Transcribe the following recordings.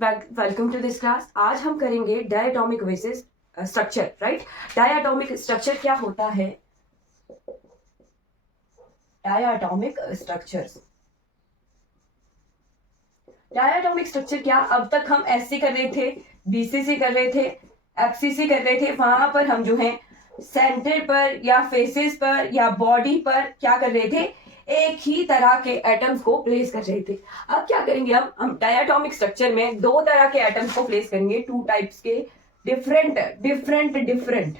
Welcome to this class. आज हम करेंगे diatomic basis structure. Right, diatomic structure क्या होता है? डायटोमिक स्ट्रक्चर्स, डायटोमिक स्ट्रक्चर क्या, अब तक हम एससी कर रहे थे, बीसीसी कर रहे थे, एफसीसी कर रहे थे। वहां पर हम जो है सेंटर पर या फेसेस पर या बॉडी पर क्या कर रहे थे, एक ही तरह के एटम्स को प्लेस कर रहे थे। अब क्या करेंगे हम डायटोमिक स्ट्रक्चर में दो तरह के एटम्स को प्लेस करेंगे, टू टाइप्स के डिफरेंट डिफरेंट डिफरेंट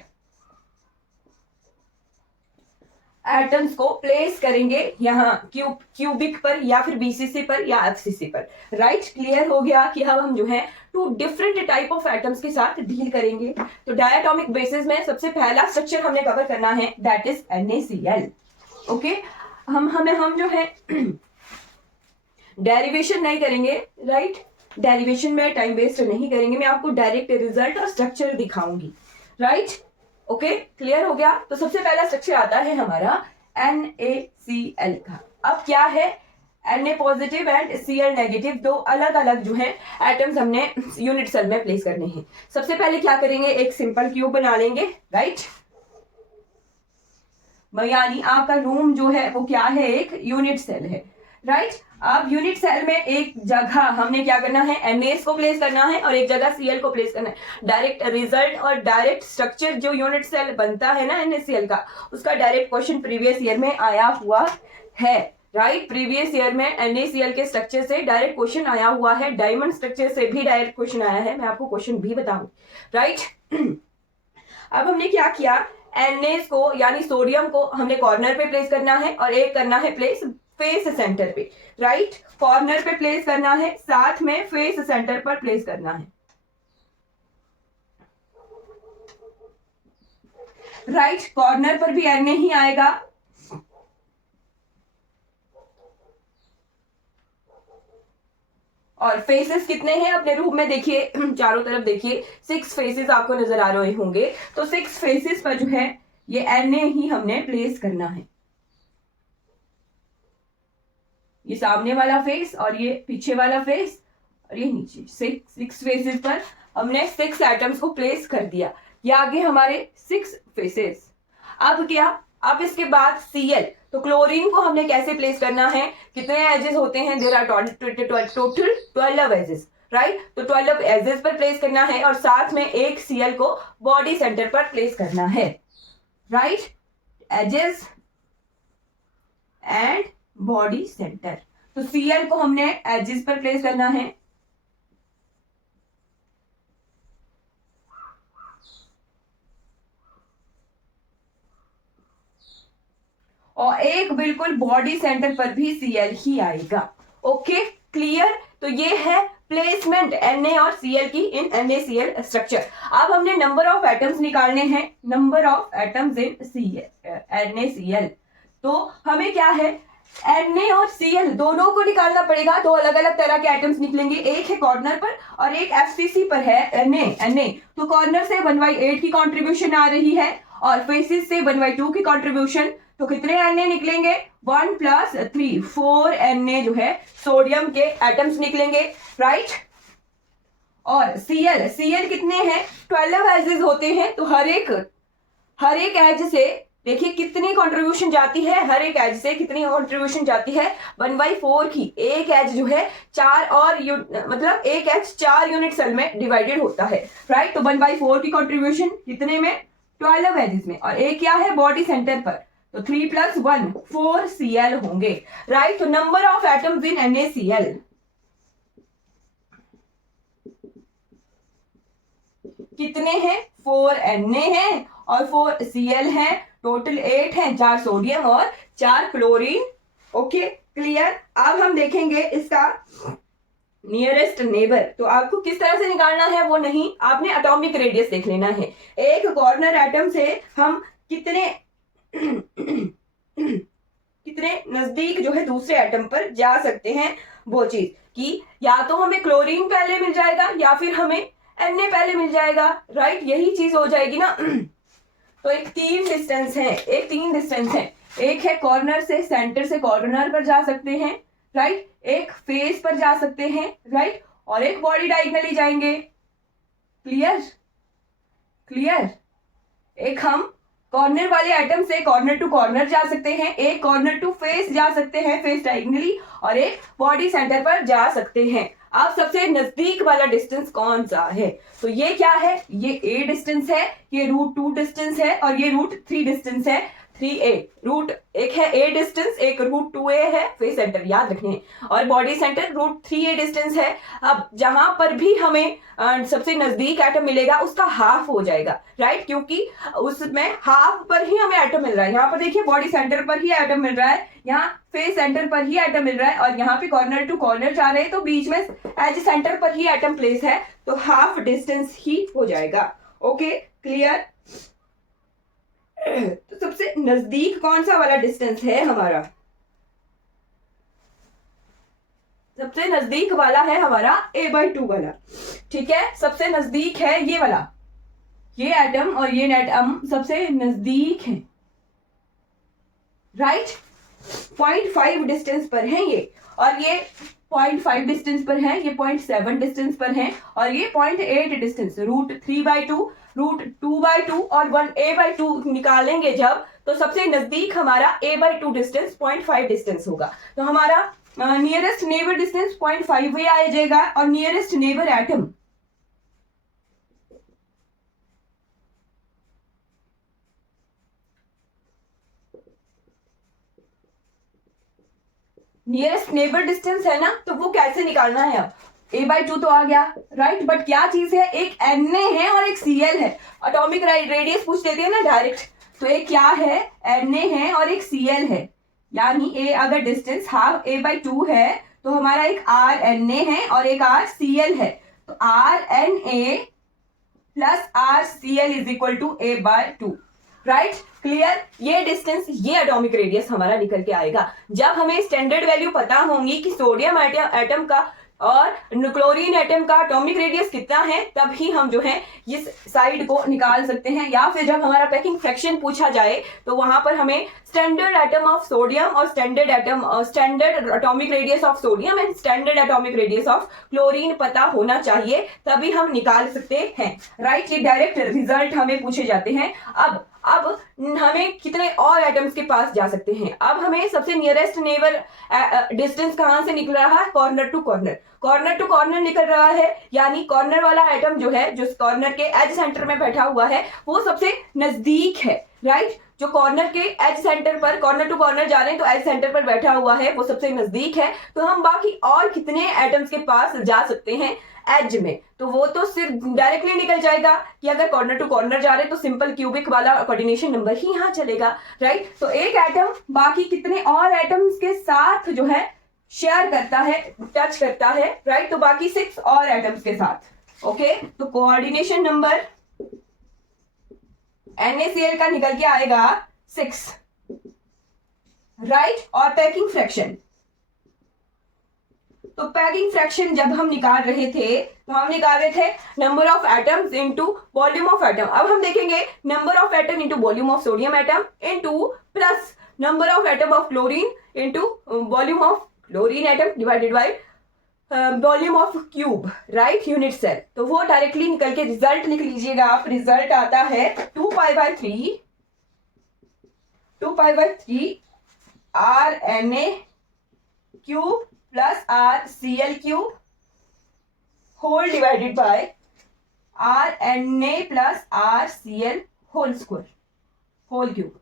एटम्स को प्लेस करेंगे यहाँ क्यूबिक पर या फिर बीसीसी पर या एफसीसी पर। राइट, क्लियर हो गया कि अब हम जो है two different type of atoms के साथ डील करेंगे। तो डायटोमिक बेसिस में सबसे पहला स्ट्रक्चर हमने कवर करना है, दैट इज NaCl। ओके, हम जो है डेरिवेशन नहीं करेंगे। राइट, डेरिवेशन में टाइम वेस्ट नहीं करेंगे, मैं आपको डायरेक्ट रिजल्ट और स्ट्रक्चर दिखाऊंगी। राइट, ओके, क्लियर हो गया। तो सबसे पहला स्ट्रक्चर आता है हमारा NaCl का। अब क्या है, Na positive and Cl negative, दो अलग अलग जो है एटम्स हमने यूनिट सेल में प्लेस करने हैं। सबसे पहले क्या करेंगे, एक सिंपल क्यूब बना लेंगे। राइट, यानी आपका रूम जो है वो क्या है, एक यूनिट सेल है। राइट, अब यूनिट सेल में एक जगह हमने क्या करना है, Na को प्लेस करना है और एक जगह Cl को प्लेस करना है। डायरेक्ट रिजल्ट और डायरेक्ट स्ट्रक्चर जो यूनिट सेल बनता है ना NaCl का, उसका डायरेक्ट क्वेश्चन प्रीवियस ईयर में आया हुआ है। राइट, प्रीवियस ईयर में NaCl के स्ट्रक्चर से डायरेक्ट क्वेश्चन आया हुआ है, डायमंड स्ट्रक्चर से भी डायरेक्ट क्वेश्चन आया है, मैं आपको क्वेश्चन भी बताऊंगी। राइट, अब हमने क्या किया, Na को यानी सोडियम को हमने कॉर्नर पे प्लेस करना है और एक करना है प्लेस फेस सेंटर पे। राइट, कॉर्नर पे प्लेस करना है, साथ में फेस सेंटर पर प्लेस करना है। राइट, कॉर्नर पर भी Na ही आएगा, और फेसेस कितने हैं अपने रूप में, देखिए चारों तरफ देखिए 6 फेसेस आपको नजर आ रहे होंगे। तो 6 फेसेस पर जो है ये Na ही हमने प्लेस करना है। ये सामने वाला फेस और ये पीछे वाला फेस और ये नीचे, 6 फेसेस पर हमने 6 एटम्स को प्लेस कर दिया। ये आगे हमारे 6 फेसेस। अब क्या, अब इसके बाद Cl, तो क्लोरीन को हमने कैसे प्लेस करना है, कितने एजेस होते हैं, there are total 12 edges. Right, तो 12 एजेस पर प्लेस करना है और साथ में एक Cl को बॉडी सेंटर पर प्लेस करना है। Right, edges and body center, तो Cl को हमने एजेस पर प्लेस करना है और एक बिल्कुल बॉडी सेंटर पर भी Cl ही आएगा। Okay, clear. तो ये है प्लेसमेंट Na और Cl की इन NaCl स्ट्रक्चर। अब हमने नंबर ऑफ एटम्स निकालने हैं, number of atoms in NaCl। तो हमें क्या है, Na और Cl दोनों को निकालना पड़ेगा। दो अलग अलग तरह के एटम्स निकलेंगे, एक है कॉर्नर पर और एक FCC पर है Na। तो कॉर्नर से 1/8 की कॉन्ट्रीब्यूशन आ रही है और फेसिस से 1/2 की कॉन्ट्रीब्यूशन। तो कितने Na निकलेंगे, 1 + 3, 4 Na जो है सोडियम के एटम्स निकलेंगे। राइट, और Cl कितने हैं, 12 एजेस होते हैं। तो हर एक एज से देखिए कितनी कंट्रीब्यूशन जाती है, हर एक एज से कितनी कंट्रीब्यूशन जाती है, 1/4 की। एक एज जो है 4 और मतलब एक एज 4 यूनिट सेल में डिवाइडेड होता है। राइट, तो 1/4 की कंट्रीब्यूशन कितने में, 12 एजेस में, और एक क्या है बॉडी सेंटर पर, तो 3 + 1 4 Cl होंगे। राइट, तो number of atoms in NaCl कितने हैं, 4 Na हैं और 4 Cl हैं, टोटल 8 हैं, 4 सोडियम और 4 क्लोरीन। Okay, clear. अब हम देखेंगे इसका नियरेस्ट नेबर। तो आपको किस तरह से निकालना है वो नहीं, आपने एटॉमिक रेडियस देख लेना है। एक कॉर्नर एटम से हम कितने कितने नजदीक जो है दूसरे एटम पर जा सकते हैं, वो चीज कि या तो हमें क्लोरीन पहले मिल जाएगा या फिर हमें Na पहले मिल जाएगा। राइट, यही चीज हो जाएगी ना। तो एक तीन डिस्टेंस है, एक है कॉर्नर से, सेंटर से कॉर्नर पर जा सकते हैं। राइट, एक फेस पर जा सकते हैं। राइट, और एक बॉडी डायगोनली जाएंगे। क्लियर? क्लियर? एक हम कॉर्नर वाले एटम से कॉर्नर टू कॉर्नर जा सकते हैं, एक कॉर्नर टू फेस जा सकते हैं, फेस डायगोनली, और एक बॉडी सेंटर पर जा सकते हैं। अब सबसे नजदीक वाला डिस्टेंस कौन सा है? तो ये क्या है? ये a डिस्टेंस है, ये √2 डिस्टेंस है, और ये √3 डिस्टेंस है। 3a रूट एक है a डिस्टेंस, एक √2a है फेस सेंटर, याद रखने, और बॉडी सेंटर √3a डिस्टेंस है। अब जहां पर भी हमें सबसे नजदीक एटम मिलेगा उसका हाफ हो जाएगा, राइट, क्योंकि उसमें हाफ पर ही हमें एटम मिल रहा है। यहाँ पर देखिए बॉडी सेंटर पर ही एटम मिल रहा है, यहाँ फेस सेंटर पर ही एटम मिल रहा है, और यहाँ पे कॉर्नर टू कॉर्नर जा रहे हैं तो बीच में एज सेंटर पर ही एटम प्लेस है, तो हाफ डिस्टेंस ही हो जाएगा। Okay, clear? तो सबसे नजदीक कौन सा वाला डिस्टेंस है हमारा? सबसे नजदीक वाला है हमारा a/2 वाला, ठीक है। सबसे नजदीक है ये वाला, ये एटम और ये एटम सबसे नजदीक है, राइट। 0.5 डिस्टेंस पर है ये, और ये 0.5 डिस्टेंस पर है, ये 0.7 डिस्टेंस पर है, और ये 0.8 डिस्टेंस, √3/2, √2/2 और 1a/2 निकालेंगे जब, तो सबसे नजदीक हमारा a/2 डिस्टेंस 0.5 डिस्टेंस होगा। तो हमारा नियरेस्ट नेबर डिस्टेंस 0.5 आ जाएगा, और nearest neighbour atom nearest neighbour distance है ना, तो वो कैसे निकालना है? अब a/2 तो आ गया, राइट, बट क्या चीज है? एक Na है और एक Cl है। एटॉमिक रेडियस पूछ लेते हैं ना डायरेक्ट, तो एक क्या है? Na है और एक Cl है, यानी a अगर डिस्टेंस हाफ a/2 है तो हमारा एक RNA है और एक RCl है, तो RNA plus RCl is equal to a/2, right, clear? ये डिस्टेंस, ये एटॉमिक रेडियस हमारा निकल के आएगा। जब हमें स्टैंडर्ड वैल्यू पता होंगी कि सोडियम एटम का और क्लोरीन एटम का एटॉमिक रेडियस कितना है, तब ही हम जो है इस साइड को निकाल सकते हैं। या फिर जब हमारा पैकिंग फ्रैक्शन पूछा जाए तो वहां पर हमें स्टैंडर्ड एटम ऑफ सोडियम और standard atomic radius of sodium and standard atomic radius of chlorine पता होना चाहिए, तभी हम निकाल सकते हैं, राइट। ये डायरेक्ट रिजल्ट हमें पूछे जाते हैं। अब हमें कितने और एटम्स के पास जा सकते हैं? अब हमें सबसे नियरेस्ट नेबर डिस्टेंस कहां से निकल रहा है? Corner to corner, corner to corner निकल रहा है, यानी कॉर्नर वाला एटम जो है, जो कॉर्नर के एज सेंटर में बैठा हुआ है, वो सबसे नजदीक है, राइट। जो कॉर्नर के एज सेंटर पर, कॉर्नर टू कॉर्नर जा रहे हैं तो एज सेंटर पर बैठा हुआ है, वो सबसे नजदीक है। तो हम बाकी और कितने एटम्स के पास जा सकते हैं एज में? तो वो तो सिर्फ डायरेक्टली निकल जाएगा कि अगर कॉर्नर टू कॉर्नर जा रहे हैं तो सिंपल क्यूबिक वाला कोऑर्डिनेशन नंबर ही यहाँ चलेगा, राइट। तो एक एटम बाकी कितने और एटम्स के साथ जो है शेयर करता है, टच करता है, राइट, तो बाकी 6 और एटम्स के साथ। ओके, तो कोऑर्डिनेशन नंबर NaCl का निकल के आएगा 6, राइट। और पैकिंग फ्रैक्शन, तो पैकिंग फ्रैक्शन जब हम निकाल रहे थे तो हम निकाल रहे थे number of atoms into volume of atom. अब हम देखेंगे number of atom into volume of sodium atom into plus number of atom of chlorine into volume of chlorine atom divided by volume of cube, right, unit cell. तो वो directly निकल के result लिख लीजिएगा आप। रिजल्ट आता है 2π/3 RNA cube plus RCl cube whole divided by RNA plus RCl whole square whole cube.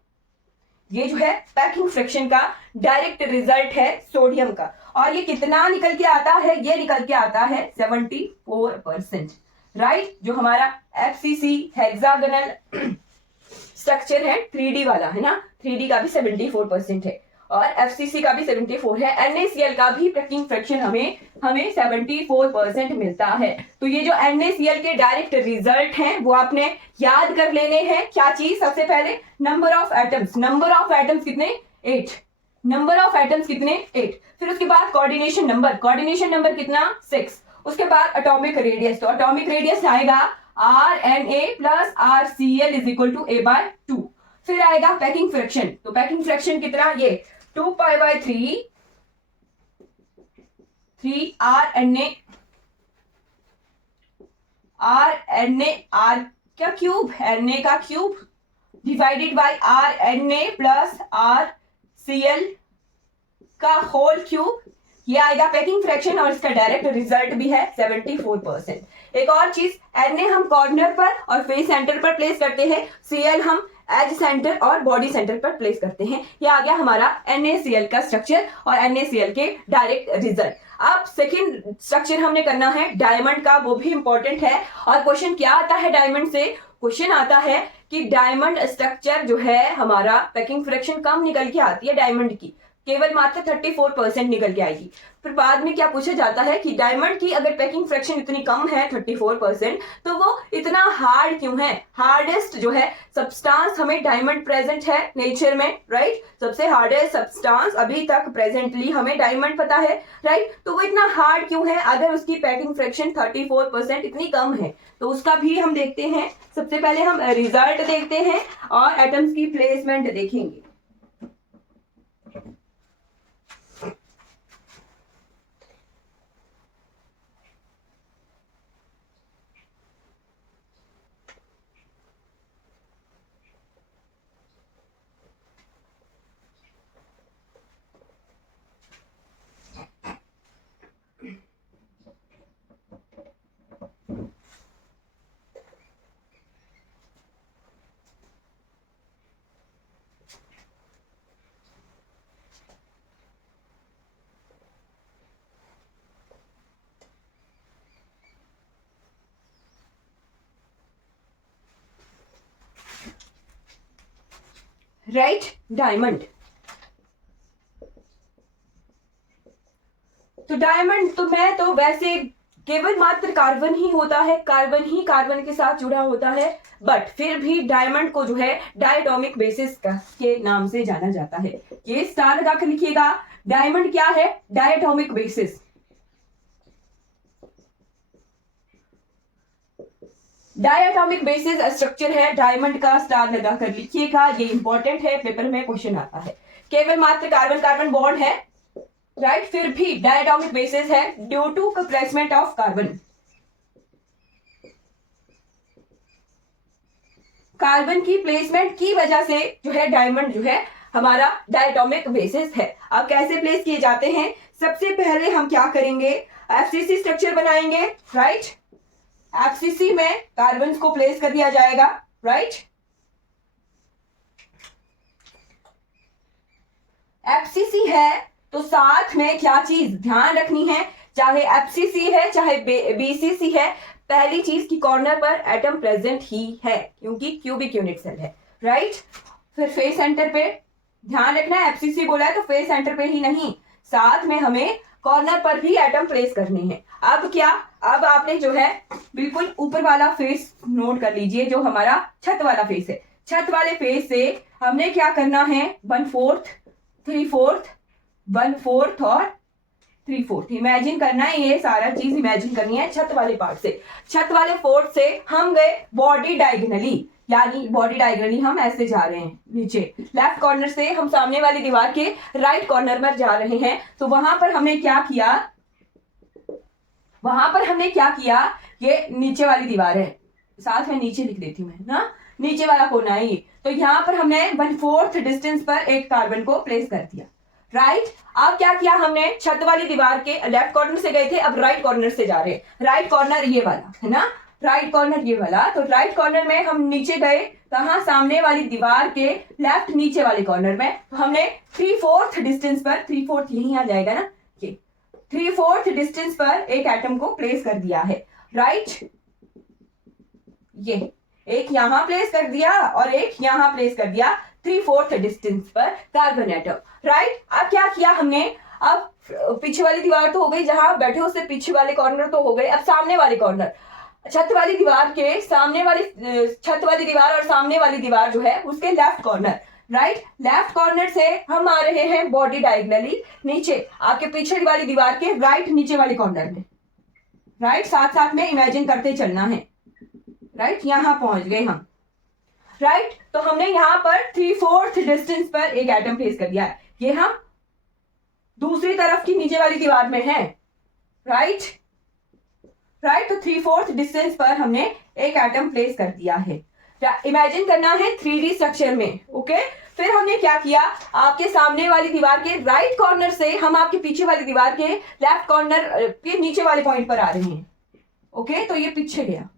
ये जो है पैकिंग फ्रैक्शन का डायरेक्ट रिजल्ट है सोडियम का। और ये कितना निकल के आता है? ये निकल के आता है 74%, राइट। जो हमारा FCC हेक्सागोनल स्ट्रक्चर है 3D वाला है ना, 3D का भी 74% है और FCC का भी 74 है। NaCl का भी पैकिंग फ्रैक्शन हमें 74% मिलता है। तो ये जो NaCl के डायरेक्ट रिजल्ट हैं वो आपने याद कर लेने हैं। क्या चीज? सबसे पहले number of atoms, number of atoms कितने? 8, नंबर ऑफ एटम्स कितने? 8। फिर उसके बाद कोऑर्डिनेशन नंबर, कोऑर्डिनेशन नंबर कितना? 6। उसके बाद एटॉमिक रेडियस, तो एटॉमिक रेडियस आएगा RNA plus RCl is equal to a/2। फिर आएगा पैकिंग फ्रैक्शन, तो पैकिंग फ्रैक्शन कितना? ये 2π/3 RNA आर क्या क्यूब, Na का cube divided by Na plus RCl का होल क्यूब, ये आएगा पैकिंग फ्रैक्शन और इसका डायरेक्ट रिजल्ट भी है 74%। एक और चीज, Na हम कॉर्नर पर और फेस सेंटर पर प्लेस करते हैं, Cl हम एज सेंटर और बॉडी सेंटर पर प्लेस करते हैं। ये आ गया हमारा NaCl का स्ट्रक्चर और NaCl के डायरेक्ट रिजल्ट। अब सेकंड स्ट्रक्चर हमने करना है डायमंड का, वो भी इंपॉर्टेंट है। और क्वेश्चन क्या आता है डायमंड से, क्वेश्चन आता है कि डायमंड स्ट्रक्चर जो है हमारा पैकिंग फ्रैक्शन कम निकल के आती है डायमंड की, केवल मात्र 34% निकल के आएगी। फिर बाद में क्या पूछा जाता है कि डायमंड की अगर पैकिंग फ्रैक्शन इतनी कम है 34%, तो वो इतना हार्ड क्यों है। हार्डेस्ट जो है सब्सटेंस हमें डायमंड प्रेजेंट है नेचर में, राइट। सबसे हार्डेस्ट सब्सटेंस अभी तक प्रेजेंटली हमें डायमंड पता है, राइट। तो वो इतना हार्ड क्यों है अगर उसकी पैकिंग फ्रैक्शन 34% इतनी कम है, तो उसका भी हम देखते हैं। सबसे पहले हम रिजल्ट देखते हैं और एटम्स की प्लेसमेंट देखेंगे। Right, diamond. तो डायमंड तो मैं तो वैसे केवल मात्र कार्बन ही होता है, कार्बन ही कार्बन के साथ जुड़ा होता है, बट फिर भी डायमंड को जो है डायटोमिक बेसिस का के नाम से जाना जाता है। ये स्टार लगा कर लिखिएगा, डायमंड क्या है, diatomic basis. Diatomic basis structure है डायमंड का, स्टार लगा कर लिखिएगा, ये इंपॉर्टेंट है, पेपर में क्वेश्चन आता है। केवल मात्र कार्बन कार्बन बॉन्ड है, राइट, फिर भी डायटोमिक बेसिस है due to placement of carbon. Carbon की प्लेसमेंट की वजह से जो है डायमंड जो है हमारा डायटोमिक बेसिस है। अब कैसे प्लेस किए जाते हैं, सबसे पहले हम क्या करेंगे, FCC स्ट्रक्चर बनाएंगे, राइट। FCC में कार्बन को प्लेस कर दिया जाएगा, राइट। FCC है तो साथ में क्या चीज ध्यान रखनी है, चाहे FCC है चाहे BCC है, पहली चीज की कॉर्नर पर एटम प्रेजेंट ही है क्योंकि क्यूबिक यूनिट सेल है, राइट। फिर फेस सेंटर पे ध्यान रखना है, FCC बोला है तो फेस सेंटर पे ही नहीं, साथ में हमें कॉर्नर पर भी एटम प्लेस करने हैं। अब क्या, अब आपने जो है बिल्कुल ऊपर वाला फेस नोट कर लीजिए, जो हमारा छत वाला फेस है। छत वाले फेस से हमने क्या करना है, 1/4, 3/4, 1/4 और 3/4 इमेजिन करना है, ये सारा चीज इमेजिन करनी है छत वाले पार्ट से। छत वाले फोर्थ से हम गए बॉडी डायगोनली, यानी बॉडी डायगोनली हम ऐसे जा रहे हैं नीचे, लेफ्ट कॉर्नर से हम सामने वाली दीवार के राइट कॉर्नर में जा रहे हैं। तो वहां पर हमने क्या किया, वहां पर हमने क्या किया, ये नीचे वाली दीवार है, साथ में नीचे लिख देती हूँ मैं ना, नीचे वाला कोना है ये। तो यहाँ पर हमने 1/4 डिस्टेंस पर एक कार्बन को प्लेस कर दिया, राइट। अब क्या किया हमने, छत वाली दीवार के लेफ्ट कॉर्नर से गए थे, अब राइट कॉर्नर से जा रहे हैं, राइट कॉर्नर ये वाला है ना, राइट कॉर्नर ये वाला। तो राइट कॉर्नर में हम नीचे गए, कहां, सामने वाली दीवार के लेफ्ट नीचे वाले कॉर्नर में। तो हमने 3/4 डिस्टेंस पर, 3/4 यही आ जाएगा ना, ये 3/4 डिस्टेंस पर एक एटम को प्लेस कर दिया है, राइट। ये एक यहां प्लेस कर दिया और एक यहां प्लेस कर दिया, 3/4 डिस्टेंस पर कार्बन एटम, राइट। अब क्या किया हमने, अब पीछे वाली दीवार तो हो गई, जहां बैठे उससे पीछे वाले कॉर्नर तो हो गए, अब सामने वाले कॉर्नर, छत वाली दीवार के सामने वाली, छत वाली दीवार और सामने वाली दीवार जो है उसके left corner, right. Left corner से हम आ रहे हैं बॉडी डायगोनली नीचे, आपके पीछे वाली दीवार के राइट नीचे वाले कॉर्नर में, राइट। साथ साथ में इमेजिन करते चलना है, राइट। यहां पहुंच गए हम, राइट। तो हमने यहां पर 3/4 डिस्टेंस पर एक एटम प्लेस कर दिया है, ये हम दूसरी तरफ की नीचे वाली दीवार में है, राइट। राइट। तो 3/4 डिस्टेंस पर हमने एक एटम प्लेस कर दिया है। इमेजिन करना है 3D स्ट्रक्चर में। ओके, फिर हमने क्या किया, आपके सामने वाली दीवार के राइट कॉर्नर से हम आपके पीछे वाली दीवार के लेफ्ट कॉर्नर के नीचे वाले पॉइंट पर आ रहे हैं। ओके, तो ये पीछे गया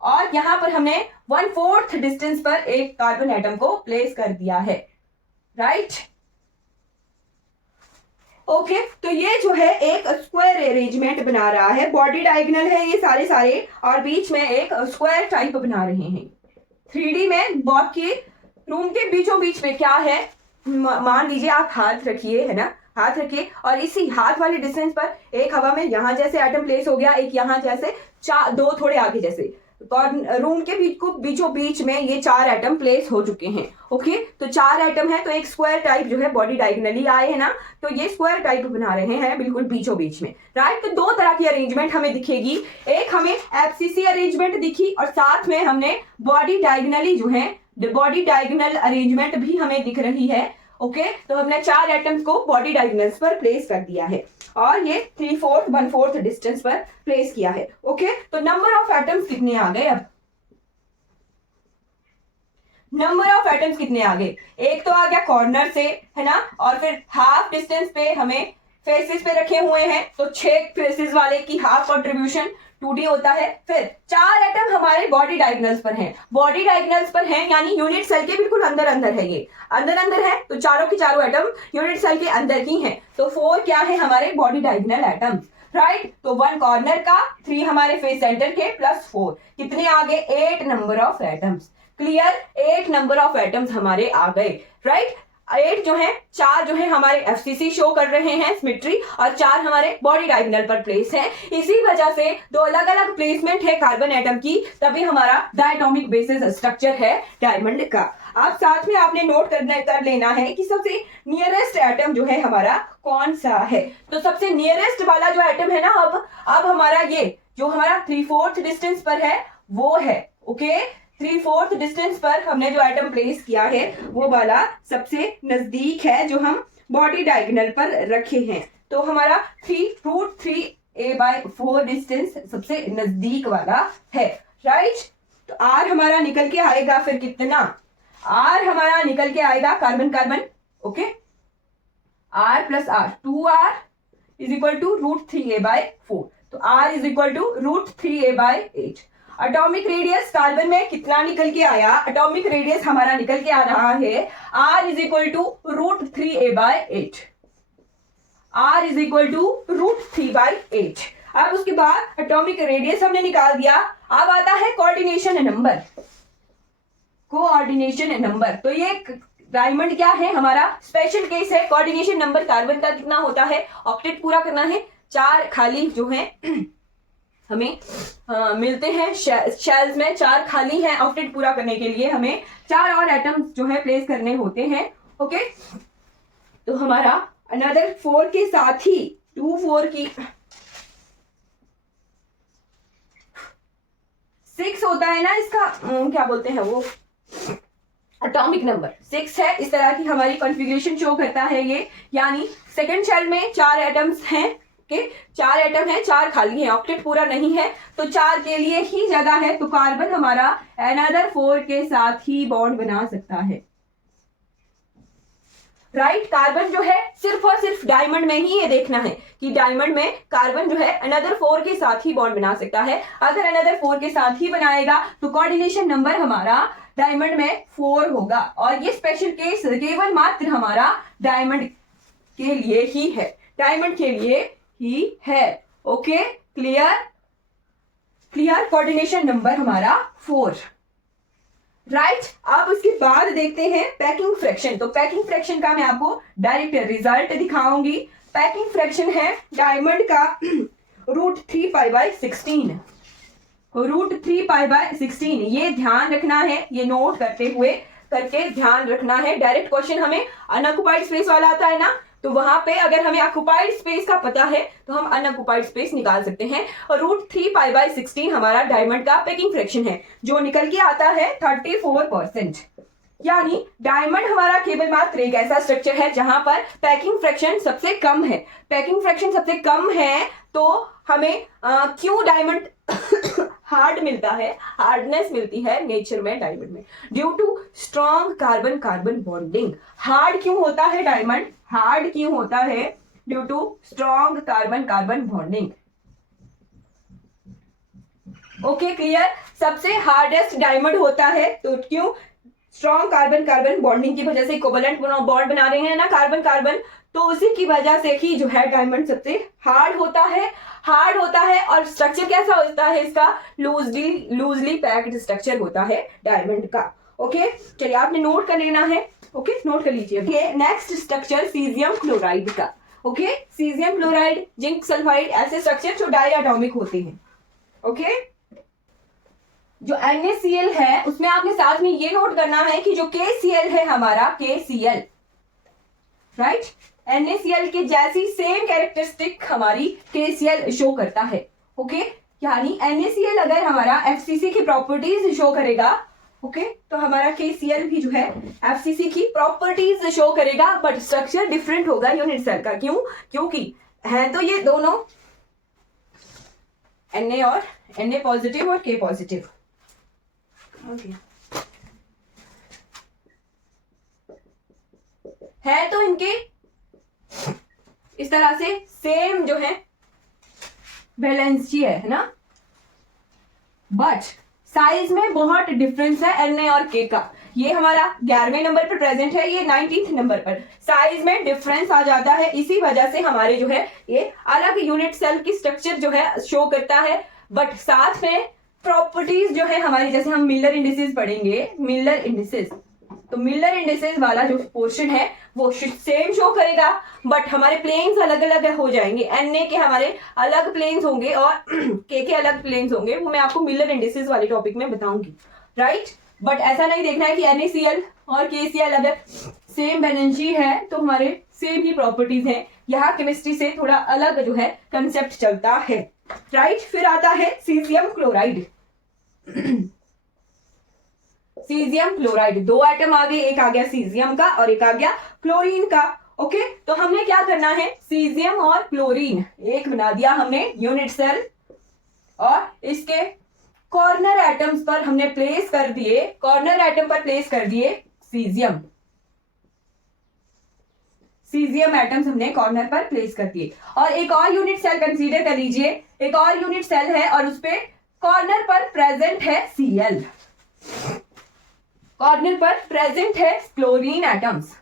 और यहां पर हमने 1/4 डिस्टेंस पर एक कार्बन एटम को प्लेस कर दिया है। राइट। ओके, तो ये जो है एक स्क्वायर अरेंजमेंट बना रहा है, बॉडी डायगोनल है ये सारे और बीच में एक स्क्वायर टाइप बना रहे हैं। 3D में बाकी रूम के बीचों बीच में क्या है, मान लीजिए आप हाथ रखिए, है ना, हाथ रखिए और इसी हाथ वाले डिस्टेंस पर एक हवा में यहां जैसे एटम प्लेस हो गया, एक यहां जैसे, दो थोड़े आगे जैसे, रूम के बीचों बीच में ये 4 एटम प्लेस हो चुके हैं। ओके, तो 4 एटम है तो एक स्क्वायर टाइप जो है बॉडी डायगोनली आए है ना, तो ये स्क्वायर टाइप बना रहे हैं बिल्कुल बीचों बीच में। राइट। तो 2 तरह की अरेंजमेंट हमें दिखेगी, एक हमें एफसीसी अरेंजमेंट दिखी और साथ में हमने बॉडी डायगोनली जो है बॉडी डायगोनल अरेंजमेंट भी हमें दिख रही है। ओके, तो हमने 4 एटम्स को बॉडी डायगोनल्स पर प्लेस कर दिया है और ये 3/4 1/4 डिस्टेंस पर प्लेस किया है। ओके, तो नंबर ऑफ एटम्स कितने आ गए, अब नंबर ऑफ एटम्स कितने आ गए, एक तो आ गया कॉर्नर से, है ना, और फिर हाफ डिस्टेंस पे हमें फेसेस पे रखे हुए हैं, तो 6 फेसेस वाले की हाफ कंट्रीब्यूशन 2D होता है। फिर 4 एटम हमारे बॉडी डायगोनल्स पर हैं, बॉडी डायगोनल्स पर हैं यानी यूनिट सेल के बिल्कुल अंदर अंदर है, ये अंदर अंदर है, तो चारों के चारों एटम यूनिट सेल के अंदर ही हैं, तो 4 क्या है हमारे बॉडी डायगोनल एटम्स। राइट। तो 1 कॉर्नर का, 3 हमारे फेस सेंटर के प्लस 4 कितने आ गए, 8 number of atoms. Clear, 8 number of atoms हमारे आ गए। राइट। 8 जो है, 4 जो है हमारे एफसीसी शो कर रहे हैं सिमेट्री और 4 हमारे बॉडी डायगोनल पर प्लेस है। इसी वजह से 2 अलग अलग प्लेसमेंट है कार्बन एटम की, तभी हमारा डायटोमिक बेसिस स्ट्रक्चर है डायमंड का। आप साथ में आपने नोट कर लेना है कि सबसे नियरेस्ट एटम जो है हमारा कौन सा है। तो सबसे नियरेस्ट वाला जो एटम है ना, अब हमारा ये जो हमारा 3/4 डिस्टेंस पर है वो है। ओके, 3/4 डिस्टेंस पर हमने जो एटम प्लेस किया है वो वाला सबसे नजदीक है जो हम बॉडी डायगोनल पर रखे हैं, तो हमारा 3√3a/4 डिस्टेंस सबसे नजदीक वाला है। राइट। तो R हमारा निकल के आएगा फिर कितना, R हमारा निकल के आएगा carbon carbon. Okay, R plus R 2R is equal to √3a/4, तो R is equal to √3a/8। Atomic radius carbon में कितना निकल के आया, एटॉमिक रेडियस हमारा निकल के आ रहा है R is equal to √3a/8, R is equal to √3/8। अब उसके बाद एटॉमिक रेडियस हमने निकाल दिया, अब आता है कोऑर्डिनेशन नंबर, कोऑर्डिनेशन नंबर। तो ये डायमंड क्या है हमारा स्पेशल केस है। कोऑर्डिनेशन नंबर कार्बन का कितना होता है, ऑक्टेट पूरा करना है, 4 खाली जो है हमें मिलते हैं शेल्स में, 4 खाली हैं, ऑक्टेट पूरा करने के लिए हमें 4 और एटम्स जो है प्लेस करने होते हैं। ओके, तो हमारा अनदर 4 के साथ ही 2/4 की 6 होता है ना, इसका क्या बोलते हैं वो, एटॉमिक नंबर 6 है। इस तरह की हमारी कॉन्फ़िगरेशन शो करता है ये, यानी सेकंड शेल में 4 एटम्स हैं। ओके, 4 एटम है, 4 खाली है, ऑक्टेट पूरा नहीं है, तो 4 के लिए ही जगह है, तो कार्बन हमारा अनदर 4 के साथ ही बॉन्ड बना सकता है। राइट। कार्बन जो है सिर्फ और सिर्फ डायमंड में ही ये देखना है कि डायमंड में कार्बन जो है अनदर 4 के साथ ही बॉन्ड बना सकता है। अगर अनदर 4 के साथ ही बनाएगा तो कोऑर्डिनेशन नंबर हमारा डायमंड में 4 होगा, और ये स्पेशल केस केवल मात्र हमारा डायमंड के लिए ही है, डायमंड के लिए ही है। Okay, clear, clear, coordination number हमारा 4। राइट। अब उसके बाद देखते हैं पैकिंग फ्रैक्शन। तो पैकिंग फ्रैक्शन का मैं आपको डायरेक्ट रिजल्ट दिखाऊंगी। पैकिंग फ्रैक्शन है डायमंड का √3π/16, √3π/16। ये ध्यान रखना है, ये नोट करके ध्यान रखना है। डायरेक्ट क्वेश्चन हमें अनऑक्युपाइड स्पेस वाला आता है ना, तो वहां पे अगर हमें ऑक्युपाइड स्पेस का पता है तो हम अनऑक्युपाइड स्पेस निकाल सकते हैं। और √3π/16 हमारा डायमंड का पैकिंग फ्रैक्शन है, जो निकल के आता है 34%। यानी डायमंड हमारा केवल मात्र एक ऐसा स्ट्रक्चर है जहां पर पैकिंग फ्रैक्शन सबसे कम है। पैकिंग फ्रैक्शन सबसे कम है तो हमें क्यों डायमंड हार्ड मिलता है, हार्डनेस मिलती है नेचर में डायमंड में, due to strong carbon carbon bonding. Hard क्यों होता है डायमंड, हार्ड क्यों होता है, due to strong carbon carbon bonding. Okay clear, सबसे हार्डेस्ट डायमंड होता है तो क्यों, स्ट्रॉन्ग कार्बन कार्बन बॉन्डिंग की वजह से, कोवलेंट बॉन्ड बना रहे हैं ना कार्बन कार्बन, तो उसी की वजह से ही जो है डायमंड सबसे हार्ड होता है। हार्ड होता है और स्ट्रक्चर कैसा होता है इसका, लूजली पैक्ड स्ट्रक्चर होता है डायमंड का। ओके चलिए आपने नोट कर लेना है, ओके नोट कर लीजिए। नेक्स्ट स्ट्रक्चर सीजियम क्लोराइड का। Okay caesium chloride, zinc sulphide, ऐसे स्ट्रक्चर जो डायटोमिक होते हैं। ओके जो NaCl है उसमें आपने साथ में ये नोट करना है कि जो KCl है हमारा, KCl राइट, NaCl के जैसी सेम कैरेक्टरिस्टिक हमारी KCl शो करता है। ओके यानी NaCl अगर हमारा FCC की प्रॉपर्टीज शो करेगा, ओके तो हमारा KCl भी जो है FCC की प्रॉपर्टीज शो करेगा, बट स्ट्रक्चर डिफरेंट होगा यूनिट सेल का। क्यों, क्योंकि है तो ये दोनों Na और Na पॉजिटिव और K पॉजिटिव। है तो इनके इस तरह से सेम जो है वैलेंसी है ना, बट साइज में बहुत डिफरेंस है Na और K का। ये हमारा 11वें नंबर पर प्रेजेंट है, ये 19th नंबर पर। साइज में डिफरेंस आ जाता है, इसी वजह से हमारे जो है ये अलग यूनिट सेल की स्ट्रक्चर जो है शो करता है, बट साथ में प्रॉपर्टीज जो है हमारी, जैसे हम मिलर इंडिसेस पढ़ेंगे, मिलर इंडिसेस, तो मिलर इंडिसेस वाला जो पोर्शन है वो सेम शो करेगा, बट हमारे प्लेन्स अलग अलग हो जाएंगे। Na के हमारे अलग प्लेन्स होंगे और K के अलग प्लेन्स होंगे, वो मैं आपको मिलर इंडिसेस वाले टॉपिक में बताऊंगी राइट। बट ऐसा नहीं देखना है कि NaCl और KCl अगर सेम वैलेंसी है तो हमारे सेम ही प्रॉपर्टीज हैं। यहाँ केमिस्ट्री से थोड़ा अलग जो है कंसेप्ट चलता है राइट। फिर आता है सीजियम क्लोराइड। सीजियम क्लोराइड, दो एटम आ गए, एक आ गया सीजियम का और एक आ गया क्लोरीन का। ओके तो हमने क्या करना है, सीजियम और क्लोरीन एक बना दिया हमने यूनिट सेल, और इसके कॉर्नर एटम्स पर हमने प्लेस कर दिए, कॉर्नर एटम पर प्लेस कर दिए सीजियम, सीजियम एटम्स हमने कॉर्नर पर प्लेस कर दिए। और एक और यूनिट सेल कंसीडर कर लीजिए, एक और यूनिट सेल है और उसपे कॉर्नर पर प्रेजेंट है Cl, कॉर्नर पर प्रेजेंट है क्लोरीन एटम्स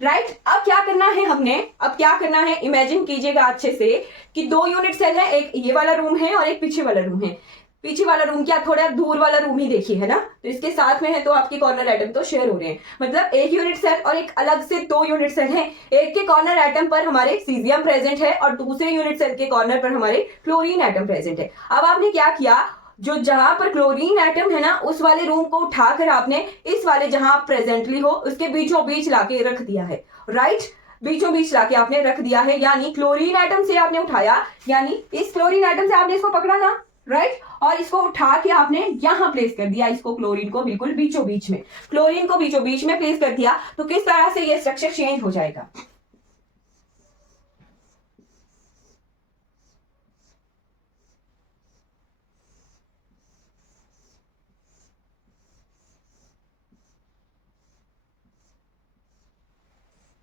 राइट। अब क्या करना है हमने, अब क्या करना है, इमेजिन कीजिएगा अच्छे से कि दो यूनिट सेल है, एक ये वाला रूम है और एक पीछे वाला रूम है। पीछे वाला रूम क्या, थोड़ा दूर वाला रूम ही देखिए है ना, तो इसके साथ में है तो आपके कॉर्नर एटम तो शेयर हो रहे हैं, मतलब एक यूनिट सेल और एक अलग से दो यूनिट सेल है। एक के कॉर्नर एटम पर हमारे सीजियम प्रेजेंट है और दूसरे यूनिट सेल के कॉर्नर पर हमारे क्लोरीन एटम प्रेजेंट है। अब आपने क्या किया, जो जहां पर क्लोरीन एटम है ना उस वाले रूम को उठाकर आपने इस वाले जहां प्रेजेंटली हो उसके बीचों बीच लाके रख दिया है राइट, बीचों बीच लाके आपने रख दिया है, यानी क्लोरीन एटम से आपने उठाया, यानी इस क्लोरीन एटम से आपने इसको पकड़ा ना राइट, और इसको उठा के आपने यहां प्लेस कर दिया, इसको क्लोरीन को बिल्कुल बीचों बीच में, क्लोरीन को बीचों बीच में प्लेस कर दिया, तो किस तरह से ये स्ट्रक्चर चेंज हो जाएगा।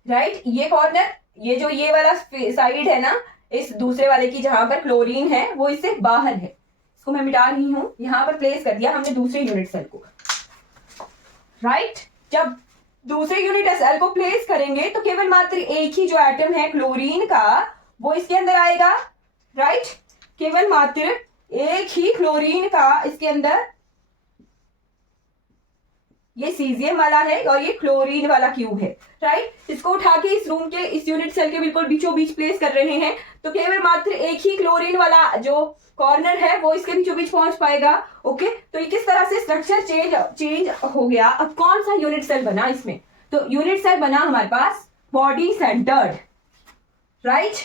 राइट ये कॉर्नर, ये जो ये वाला साइड है ना इस दूसरे वाले की जहां पर क्लोरीन है वो इससे बाहर है, इसको मैं मिटा रही हूं, यहां पर प्लेस कर दिया हमने दूसरे यूनिट सेल को राइट। जब दूसरे यूनिट सेल को प्लेस करेंगे तो केवल मात्र एक ही जो एटम है क्लोरीन का वो इसके अंदर आएगा राइट, केवल मात्र एक ही क्लोरीन का इसके अंदर, ये सीजियम वाला है और ये क्लोरीन वाला क्यूब है राइट। इसको उठा के इस रूम के इस यूनिट सेल के बिल्कुल बीचों बीच प्लेस कर रहे हैं, तो केवल मात्र एक ही क्लोरीन वाला जो कॉर्नर है वो इसके बीचों बीच पहुंच पाएगा। ओके तो ये किस तरह से स्ट्रक्चर चेंज हो गया। अब कौन सा यूनिट सेल बना इसमें, तो यूनिट सेल बना हमारे पास body centred right.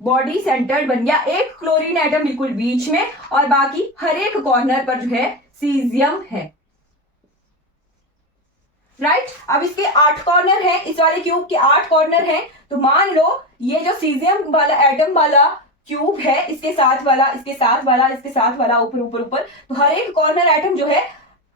Body centred बन गया, एक क्लोरीन एटम बिल्कुल बीच में और बाकी हर एक कॉर्नर पर जो है सीजियम है। राइट अब इसके 8 कॉर्नर हैं, इस वाले क्यूब के 8 कॉर्नर हैं। तो मान लो ये जो सीजियम वाला एटम वाला क्यूब है, इसके साथ वाला, इसके साथ वाला, इसके साथ वाला, ऊपर ऊपर ऊपर, तो हर एक कॉर्नर एटम जो है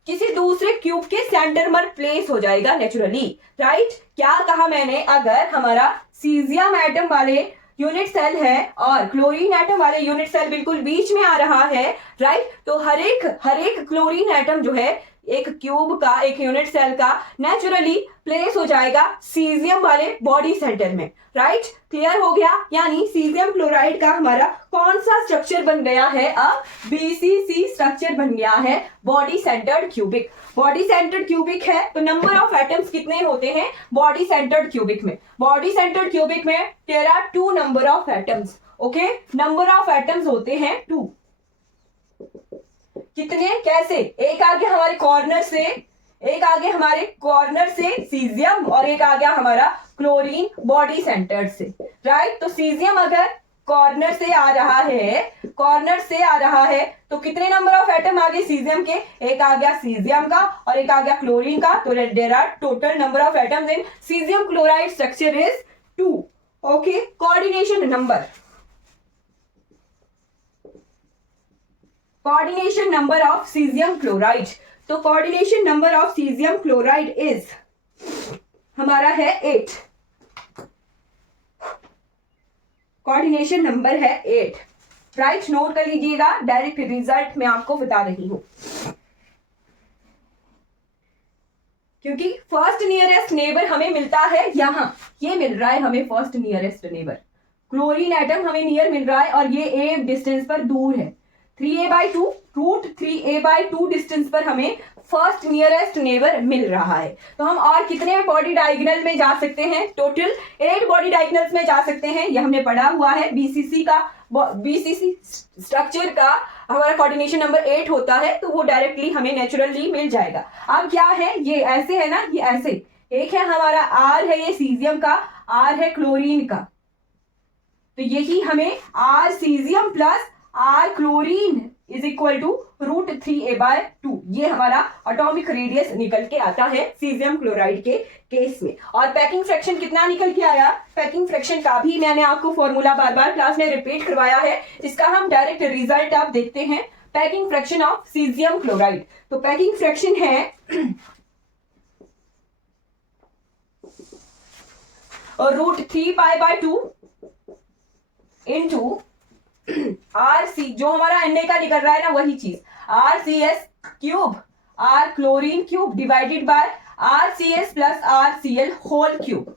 किसी दूसरे क्यूब के सेंटर में प्लेस हो जाएगा नेचुरली। राइट क्या कहा मैंने, अगर हमारा सीजियम एटम वाले यूनिट सेल है और क्लोरीन एटम वाले यूनिट सेल बिल्कुल बीच में आ रहा है, राइट, तो हर एक क्लोरीन एटम जो है एक क्यूब का, एक यूनिट सेल का नेचुरली प्लेस हो जाएगा सीजियम वाले बॉडी सेंटर में। राइट क्लियर हो गया, यानी सीजियम क्लोराइड का हमारा कौन सा स्ट्रक्चर बन गया है, अब बीसीसी स्ट्रक्चर बन गया है, body centred cubic. Body centred cubic है तो नंबर ऑफ एटम्स कितने होते हैं बॉडी सेंटर्ड क्यूबिक में, बॉडी सेंटर्ड क्यूबिक में there are 2 number of atoms. Okay number of atoms होते हैं 2। कितने, कैसे, एक आगे हमारे कॉर्नर से, एक आगे हमारे कॉर्नर से सीजियम और एक आ गया हमारा क्लोरीन बॉडी सेंटर से। राइट तो सीजियम अगर कॉर्नर से आ रहा है, कॉर्नर से आ रहा है तो कितने नंबर ऑफ एटम आ गए सीजियम के, एक आ गया सीजियम का और एक आ गया क्लोरीन का, तो there are total number of atoms in caesium chloride structure is 2। Okay coordination number, coordination number of caesium chloride, तो coordination number of caesium chloride is हमारा है 8, कोऑर्डिनेशन नंबर है 8। राइट नोट कर लीजिएगा, डायरेक्ट रिजल्ट मैं आपको बता रही हूं, क्योंकि फर्स्ट नियरेस्ट नेबर हमें मिलता है यहां, ये मिल रहा है हमें first nearest neighbour, chlorine atom हमें नियर मिल रहा है और ये ए डिस्टेंस पर दूर है, 3a/2 रूट 3a/2 डिस्टेंस पर हमें फर्स्ट नियरेस्ट नेबर मिल रहा है। तो हम और कितने बॉडी डायगोनल में जा सकते हैं, टोटल 8 बॉडी डायगोनल्स में जा सकते हैं, ये हमने पढ़ा हुआ है। बीसीसी स्ट्रक्चर का हमारा कोऑर्डिनेशन नंबर 8 होता है, तो वो डायरेक्टली हमें नेचुरली मिल जाएगा। अब क्या है, ये ऐसे है ना, ये ऐसे, एक है हमारा आर है ये सीजियम का, आर है क्लोरीन का, तो यही हमें R caesium plus R chlorine is equal to root 3a/2, ये हमारा एटॉमिक रेडियस निकल के आता है सीजियम क्लोराइड के केस में। और पैकिंग फ्रैक्शन कितना निकल के आया, पैकिंग फ्रैक्शन का भी मैंने आपको फॉर्मूला बार बार क्लास में रिपीट करवाया है, इसका हम डायरेक्ट रिजल्ट आप देखते हैं। Packing fraction of caesium chloride, तो पैकिंग फ्रैक्शन है और रूट 3π/2 इंटू RC, जो हमारा Na का निकल रहा है ना वही चीज, RCS cube, R chlorine cube divided by RCS plus RCl whole cube,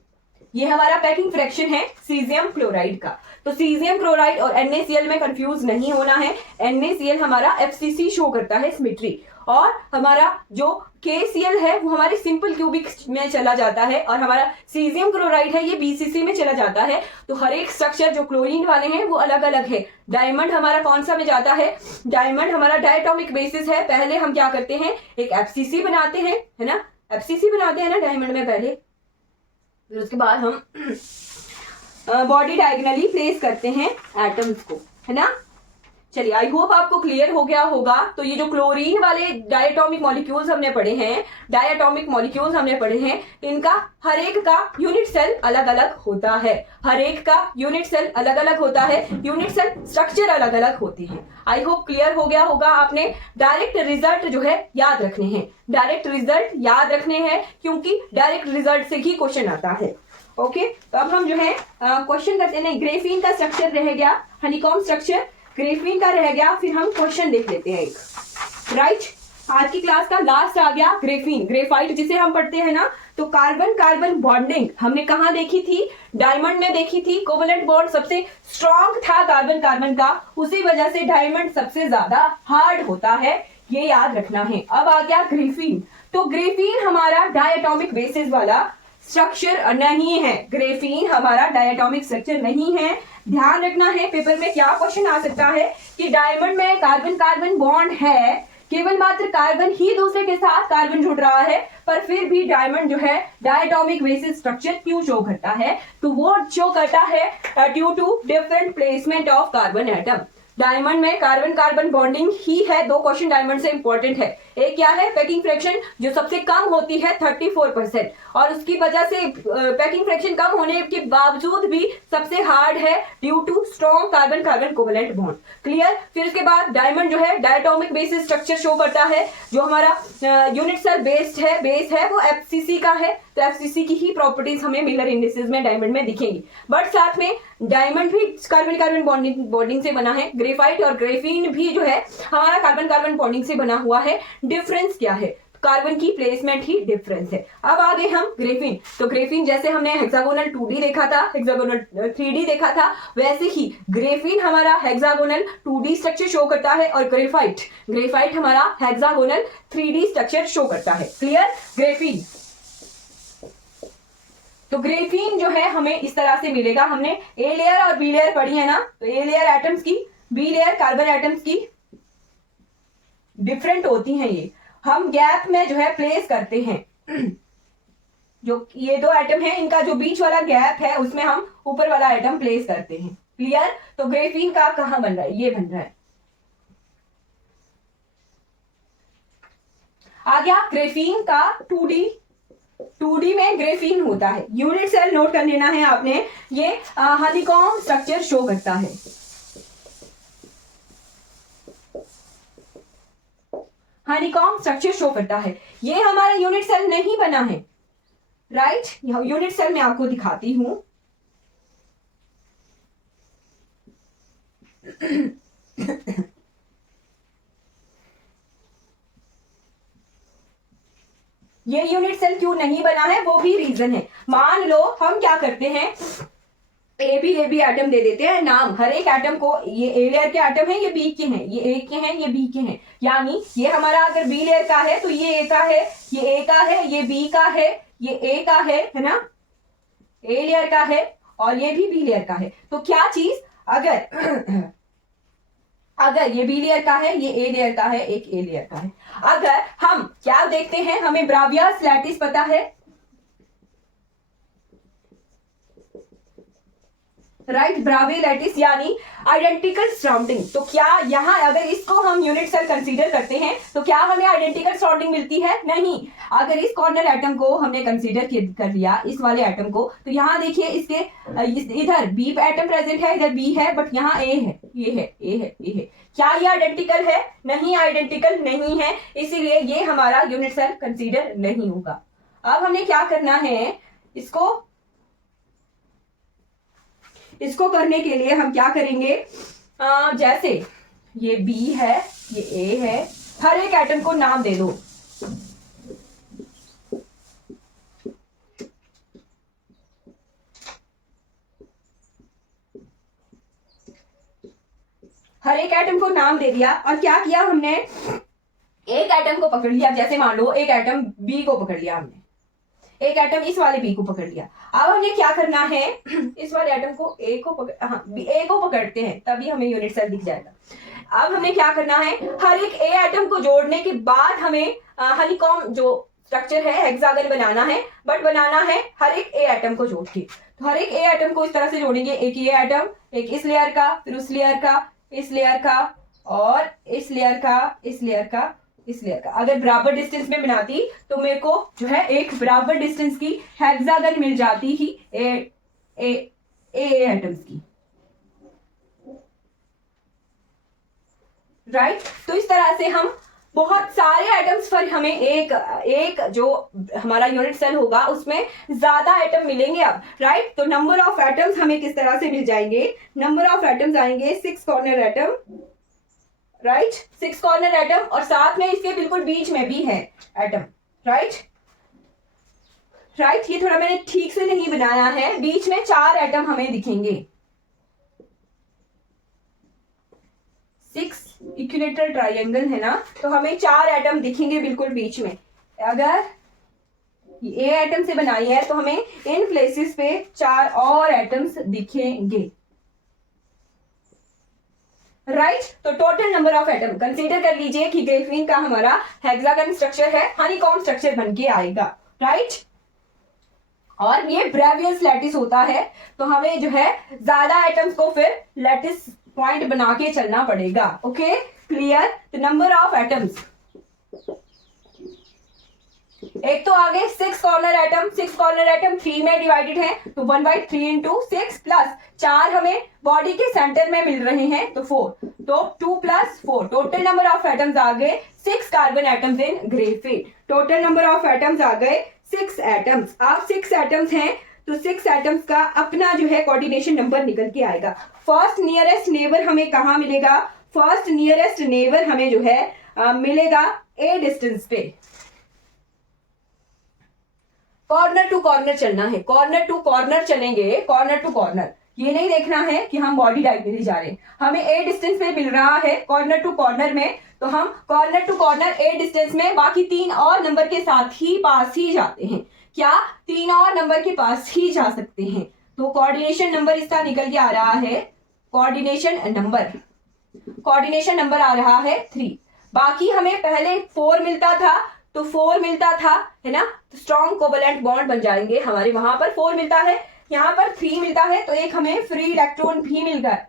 ये हमारा पैकिंग फ्रैक्शन है सीजियम क्लोराइड का। तो सीजियम क्लोराइड और NaCl में कंफ्यूज नहीं होना है, NaCl हमारा FCC शो करता है सिमेट्री, और हमारा जो KCl है वो हमारे सिंपल क्यूबिक में चला जाता है, और हमारा सीजियम क्लोराइड है ये BCC में चला जाता है। तो हर एक स्ट्रक्चर जो क्लोरीन वाले हैं वो अलग अलग है। डायमंड हमारा कौन सा में जाता है, डायमंड हमारा डायटोमिक बेसिस है। पहले हम क्या करते हैं, एक FCC बनाते हैं, है ना, FCC बनाते हैं ना डायमंड में पहले, फिर उसके बाद हम बॉडी डायगोनली प्लेस करते हैं एटम्स को, है ना। चलिए आई होप आपको क्लियर हो गया होगा। तो ये जो क्लोरीन वाले डायटोमिक मॉलिक्यूल्स हमने पढ़े हैं, डायटोमिक मॉलिक्यूल्स हमने पढ़े हैं, इनका हर एक का यूनिट सेल अलग अलग होता है, हर एक का यूनिट सेल अलग अलग होता है, यूनिट सेल स्ट्रक्चर अलग अलग होते हैं। आई होप क्लियर हो गया होगा। आपने डायरेक्ट रिजल्ट जो है याद रखने हैं, डायरेक्ट रिजल्ट याद रखने हैं, क्योंकि डायरेक्ट रिजल्ट से ही क्वेश्चन आता है। ओके तो अब हम जो है क्वेश्चन करते हैं। ग्रेफीन का स्ट्रक्चर रह गया, हनीकॉम्ब स्ट्रक्चर ग्रेफीन का रह गया, फिर हम क्वेश्चन देख लेते हैं एक। राइट आज की क्लास का लास्ट आ गया ग्रेफीन, ग्रेफाइट जिसे हम पढ़ते हैं ना। तो कार्बन कार्बन बॉन्डिंग हमने कहाँ देखी थी, डायमंड में देखी थी। कोवलेंट बॉन्ड सबसे स्ट्रॉन्ग था कार्बन कार्बन का, उसी वजह से डायमंड सबसे ज्यादा हार्ड होता है, ये याद रखना है। अब आ गया ग्रेफीन। तो ग्रेफीन हमारा डायटोमिक बेसिस वाला स्ट्रक्चर नहीं है, ग्रेफीन हमारा डायटोमिक स्ट्रक्चर नहीं है। ध्यान रखना है, पेपर में क्या क्वेश्चन आ सकता है कि डायमंड में कार्बन कार्बन बॉन्ड है, केवल मात्र कार्बन ही दूसरे के साथ कार्बन जुड़ रहा है, पर फिर भी डायमंड जो है डायटोमिक बेसिस स्ट्रक्चर क्यों शो करता है? तो वो शो करता है due to different placement of carbon atom. Diamond में कार्बन कार्बन बॉन्डिंग ही है। दो क्वेश्चन डायमंड से इंपॉर्टेंट है। एक क्या है? पैकिंग फ्रैक्शन जो सबसे कम होती है 34%, और उसकी वजह से पैकिंग फ्रैक्शन कम होने के बावजूद भी सबसे हार्ड है due to strong carbon carbon covalent bond. Clear? फिर उसके बाद डायमंड जो है डायटोमिक बेसिस स्ट्रक्चर शो करता है। जो हमारा यूनिट सेल बेस है वो एफसीसी का है, तो एफसीसी की ही प्रॉपर्टीज हमें मिलर इंडिसेस में डायमंड में दिखेंगी। बट साथ में डायमंड भी कार्बन कार्बन बॉन्डिंग से बना है। ग्रेफाइट और ग्रेफीन भी जो है हमारा कार्बन कार्बन बॉन्डिंग से बना हुआ है। डिफरेंस क्या है? कार्बन की प्लेसमेंट ही डिफरेंस है। अब आगे हम ग्रेफीन। तो ग्रेफीन जैसे हमने हेक्सागोनल 2D देखा था, हेक्सागोनल 3D देखा था, वैसे ही ग्रेफीन हमारा हेक्सागोनल 2D स्ट्रक्चर शो करता है, और ग्रेफाइट हमारा हेक्सागोनल 3D स्ट्रक्चर शो करता है। क्लियर? ग्रेफीन, तो ग्रेफीन जो है हमें इस तरह से मिलेगा। हमने ए लेयर और बी लेयर पढ़ी है ना, तो ए लेयर एटम्स की, बी लेयर कार्बन एटम्स की डिफरेंट होती हैं। ये हम गैप में जो है प्लेस करते हैं। जो ये दो एटम है, इनका जो बीच वाला गैप है उसमें हम ऊपर वाला एटम प्लेस करते हैं। क्लियर? तो ग्रेफीन का कहां बन रहा है? ये बन रहा है। आ गया ग्रेफीन का 2D में ग्रेफीन होता है। यूनिट सेल नोट कर लेना है आपने। ये हनीकॉम्ब स्ट्रक्चर शो करता है। हनीकॉम्ब स्ट्रक्चर शो करता है। ये हमारा यूनिट सेल नहीं बना है, राइट? यूनिट सेल मैं आपको दिखाती हूं। ये यूनिट सेल क्यों नहीं बना है, वो भी रीजन है। मान लो हम क्या करते हैं, ए बी एटम दे देते हैं नाम हर एक एटम को। ये ए लेयर के एटम है, ये बी के हैं, ये ए के हैं, ये बी के हैं। यानी ये हमारा अगर बी लेयर का है तो ये ए का है, ये ए का है, ये बी का है, ये ए का है ना, ए लेयर का है, और ये भी बी लेयर का है। तो क्या चीज, अगर ये बी लेयर का है, ये ए लेयर का है, एक ए लेयर का है। अगर हम क्या देखते हैं, हमें ब्रावियास लैटिस पता है, राइट? ब्रावी लैटिस यानी आइडेंटिकल सराउंडिंग। तो क्या यहां अगर इसको हम यूनिट सेल कंसीडर करते हैं तो क्या हमें आइडेंटिकल सराउंडिंग मिलती है? नहीं। अगर इस कॉर्नर एटम को हमने कंसीडर कर लिया, इस वाले एटम को, तो यहां देखिए इसके इधर बी एटम प्रेजेंट है, इधर बी है, बट यहाँ ए है, ये है, ए है, ए है। क्या ये आइडेंटिकल है? नहीं, आइडेंटिकल नहीं है, इसीलिए ये हमारा यूनिट सेल कंसीडर नहीं होगा। अब हमने क्या करना है, इसको करने के लिए हम क्या करेंगे, जैसे ये B है, ये A है, हर एक एटम को नाम दे दो। हर एक एटम को नाम दे दिया, और क्या किया हमने, एक एटम को पकड़ लिया। जैसे मान लो एक एटम B को पकड़ लिया हमने, एक एटम इस वाले बी को पकड़ लिया। अब हमने क्या करना है, इस वाले एटम को ए को पकड़ते हैं, तभी हमें यूनिट सेल दिख जाएगा। अब हमें क्या करना है, हर एक ए एटम को जोड़ने के बाद हमें हनीकॉम्ब जो स्ट्रक्चर है हेक्सागन बनाना है, बट बनाना है हर एक ए एटम को जोड़ के। तो हर एक ए एटम को इस तरह से जोड़ेंगे, एक ये एटम, एक इस लेयर का, फिर उस लेयर का, इस लेयर का, और इस लेयर का, इस लेयर का, इस लेयर का। अगर बराबर डिस्टेंस में बनाती तो मेरे को जो है एक बराबर डिस्टेंस की हेक्सागन मिल जाती ही ए एटम्स की, राइट? तो इस तरह से हम बहुत सारे एटम्स पर हमें एक जो हमारा यूनिट सेल होगा उसमें ज्यादा एटम मिलेंगे अब, राइट? तो नंबर ऑफ एटम्स हमें किस तरह से मिल जाएंगे, नंबर ऑफ एटम्स आएंगे 6 corner atom, right? 6 corner atom, और साथ में इसके बिल्कुल बीच में भी है एटम, राइट? ये थोड़ा मैंने ठीक से नहीं बनाया है। बीच में 4 एटम हमें दिखेंगे, 6 इक्विलेटरल ट्रायंगल है ना, तो हमें 4 एटम दिखेंगे बिल्कुल बीच में। अगर ए एटम से बनाई है तो हमें इन प्लेसेस पे 4 और एटम्स दिखेंगे। राइट तो total number of atom consider कर लीजिए कि ग्रेफीन का हमारा हेक्सागन स्ट्रक्चर है, हनीकॉम्ब स्ट्रक्चर बन के आएगा, राइट और ये ब्रेवियस लैटिस होता है, तो हमें जो है ज्यादा एटम्स को फिर लैटिस पॉइंट बना के चलना पड़ेगा। Okay clear. The number of atoms, एक तो आगे 6 कॉर्नर एटम, 6 कॉर्नर एटम 3 में डिवाइडेड है, तो 1/3 इंटू 6 प्लस 4 हमें बॉडी के सेंटर में मिल रहे हैं, तो 4, तो 2 + 4 टोटल नंबर ऑफ एटम्स आ गए 6 carbon atoms in graphene. Total number of atoms आ गए 6 एटम्स। आप 6 एटम्स हैं तो 6 एटम्स का अपना जो है कोऑर्डिनेशन नंबर निकल के आएगा। फर्स्ट नियरेस्ट नेबर हमें कहाँ मिलेगा? फर्स्ट नियरेस्ट नेबर हमें जो है मिलेगा ए डिस्टेंस पे। कॉर्नर टू कॉर्नर चलना है, कॉर्नर टू कॉर्नर चलेंगे, कॉर्नर टू कॉर्नर। ये नहीं देखना है कि हम बॉडी डायगोनली जा रहे हैं, हमें ए डिस्टेंस पे मिल रहा है कॉर्नर टू कॉर्नर में, तो हम corner to corner a distance में बाकी 3 और नंबर के साथ ही पास ही जाते हैं। क्या 3 और नंबर के पास ही जा सकते हैं? तो कोऑर्डिनेशन नंबर इसका निकल के आ रहा है, कोऑर्डिनेशन नंबर आ रहा है 3। बाकी हमें पहले 4 मिलता था, तो 4 मिलता था है ना, तो स्ट्रॉन्ग कोवलेंट बॉन्ड बन जाएंगे हमारे, वहां पर 4 मिलता है, यहाँ पर 3 मिलता है, तो एक हमें फ्री इलेक्ट्रॉन भी मिल गया।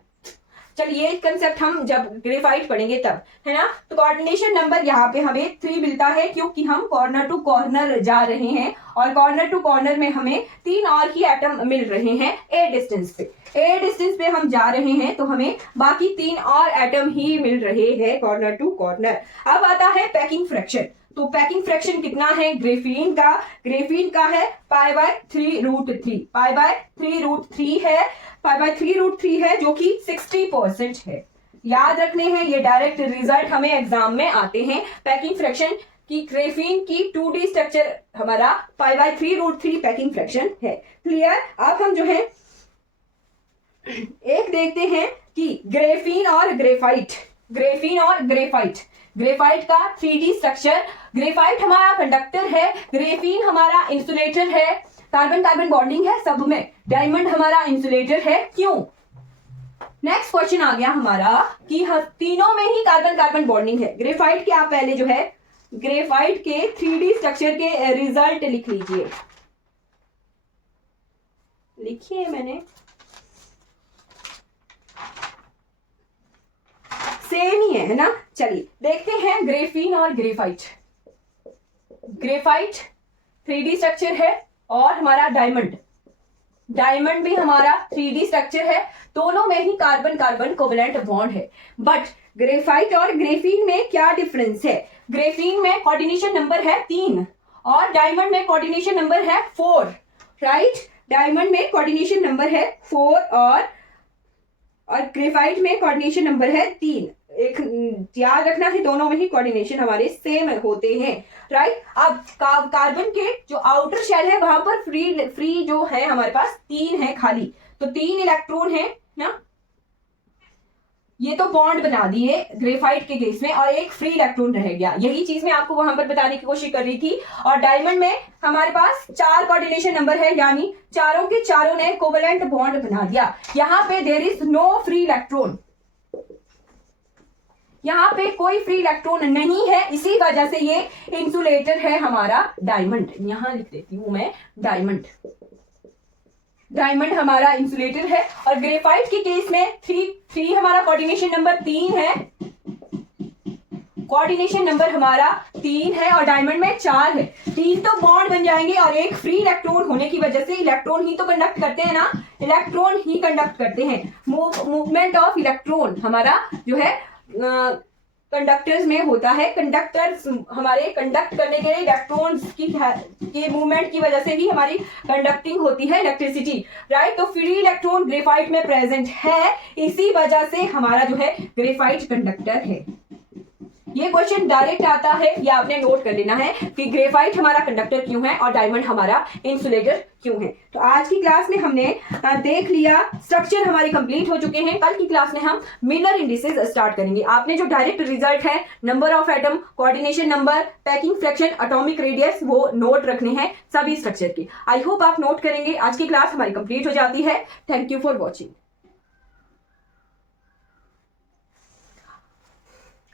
चलिए कंसेप्ट हम जब ग्रेफाइट पढ़ेंगे तब, है ना। तो कोऑर्डिनेशन नंबर यहाँ पे हमें 3 मिलता है क्योंकि हम कॉर्नर टू कॉर्नर जा रहे हैं और कॉर्नर टू कॉर्नर में हमें 3 और ही एटम मिल रहे हैं ए डिस्टेंस पे। ए डिस्टेंस पे हम जा रहे हैं तो हमें बाकी 3 और एटम ही मिल रहे हैं कॉर्नर टू कॉर्नर। अब आता है पैकिंग फ्रैक्शन। तो पैकिंग फ्रैक्शन कितना है ग्रेफीन का? ग्रेफीन का है π/3√3, π/3√3 है, π/3√3 है जो कि 60% है। याद रखने हैं, ये डायरेक्ट रिजल्ट हमें एग्जाम में आते हैं। पैकिंग फ्रैक्शन की ग्रेफीन की 2D स्ट्रक्चर हमारा π/3√3 पैकिंग फ्रैक्शन है। क्लियर। अब हम जो है एक देखते हैं कि ग्रेफीन और ग्रेफाइट, ग्रेफीन और ग्रेफाइट, ग्रेफाइट का 3D स्ट्रक्चर। ग्रेफाइट हमारा कंडक्टर है, ग्रेफीन हमारा इंसुलेटर है, कार्बन कार्बन बॉन्डिंग है सब में। डायमंड हमारा इंसुलेटर है, क्यों? नेक्स्ट क्वेश्चन आ गया हमारा कि तीनों में ही कार्बन कार्बन बॉन्डिंग है। ग्रेफाइट के आप पहले जो है ग्रेफाइट के 3D स्ट्रक्चर के रिजल्ट लिख लीजिए, लिखिए मैंने, सेम ही है ना। चलिए देखते हैं ग्रेफीन और ग्रेफाइट। ग्रेफाइट 3D स्ट्रक्चर है और हमारा डायमंड, डायमंड भी हमारा 3D स्ट्रक्चर है, दोनों में ही कार्बन कार्बन कोवलेंट बॉन्ड है। बट ग्रेफाइट और ग्रेफीन में क्या डिफरेंस है? ग्रेफीन में कोऑर्डिनेशन नंबर है 3 और डायमंड में कोऑर्डिनेशन नंबर है 4, राइट। डायमंड में कोऑर्डिनेशन नंबर है 4 और ग्रेफाइट में कोऑर्डिनेशन नंबर है 3। एक याद रखना है, दोनों में ही कोऑर्डिनेशन हमारे सेम होते हैं, राइट। अब कार्बन के जो आउटर शेल है वहां पर फ्री जो है हमारे पास 3 है खाली, तो 3 इलेक्ट्रॉन है ना, ये तो बॉन्ड बना दिए ग्रेफाइट के केस में और एक फ्री इलेक्ट्रॉन रह गया। यही चीज मैं आपको वहां पर बताने की कोशिश कर रही थी। और डायमंड में हमारे पास 4 कोऑर्डिनेशन नंबर है, यानी चारों के चारों ने कोवलेंट बॉन्ड बना दिया। यहाँ पे there is no free electron, यहाँ पे कोई फ्री इलेक्ट्रॉन नहीं है, इसी वजह से ये इंसुलेटर है हमारा डायमंड। यहां लिख देती हूं मैं डायमंड, डायमंड हमारा इंसुलेटर है। और ग्रेफाइट के केस में 3 हमारा कोऑर्डिनेशन नंबर 3 है, कोऑर्डिनेशन नंबर हमारा 3 है और डायमंड में 4 है। 3 तो बॉन्ड बन जाएंगे और एक फ्री इलेक्ट्रॉन होने की वजह से, इलेक्ट्रॉन ही तो कंडक्ट करते हैं ना, इलेक्ट्रॉन ही कंडक्ट करते हैं। मूवमेंट ऑफ इलेक्ट्रॉन हमारा जो है कंडक्टर्स में होता है। कंडक्टर्स हमारे कंडक्ट करने के लिए इलेक्ट्रॉन्स की मूवमेंट की वजह से भी हमारी कंडक्टिंग होती है इलेक्ट्रिसिटी, राइट। तो फ्री इलेक्ट्रॉन ग्रेफाइट में प्रेजेंट है, इसी वजह से हमारा जो है ग्रेफाइट कंडक्टर है। ये क्वेश्चन डायरेक्ट आता है, या आपने नोट कर लेना है कि ग्रेफाइट हमारा कंडक्टर क्यों है और डायमंड हमारा इंसुलेटर क्यों है। तो आज की क्लास में हमने देख लिया, स्ट्रक्चर हमारे कंप्लीट हो चुके हैं। कल की क्लास में हम मिलर इंडिसेस स्टार्ट करेंगे। आपने जो डायरेक्ट रिजल्ट है, number of atom, coordination number, packing fraction, atomic radius, वो नोट रखने हैं सभी स्ट्रक्चर की। आई होप आप नोट करेंगे। आज की क्लास हमारी कंप्लीट हो जाती है। Thank you for watching.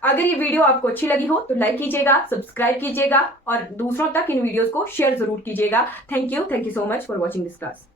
अगर ये वीडियो आपको अच्छी लगी हो तो लाइक कीजिएगा, सब्सक्राइब कीजिएगा और दूसरों तक इन वीडियोस को शेयर जरूर कीजिएगा। Thank you so much for watching this class.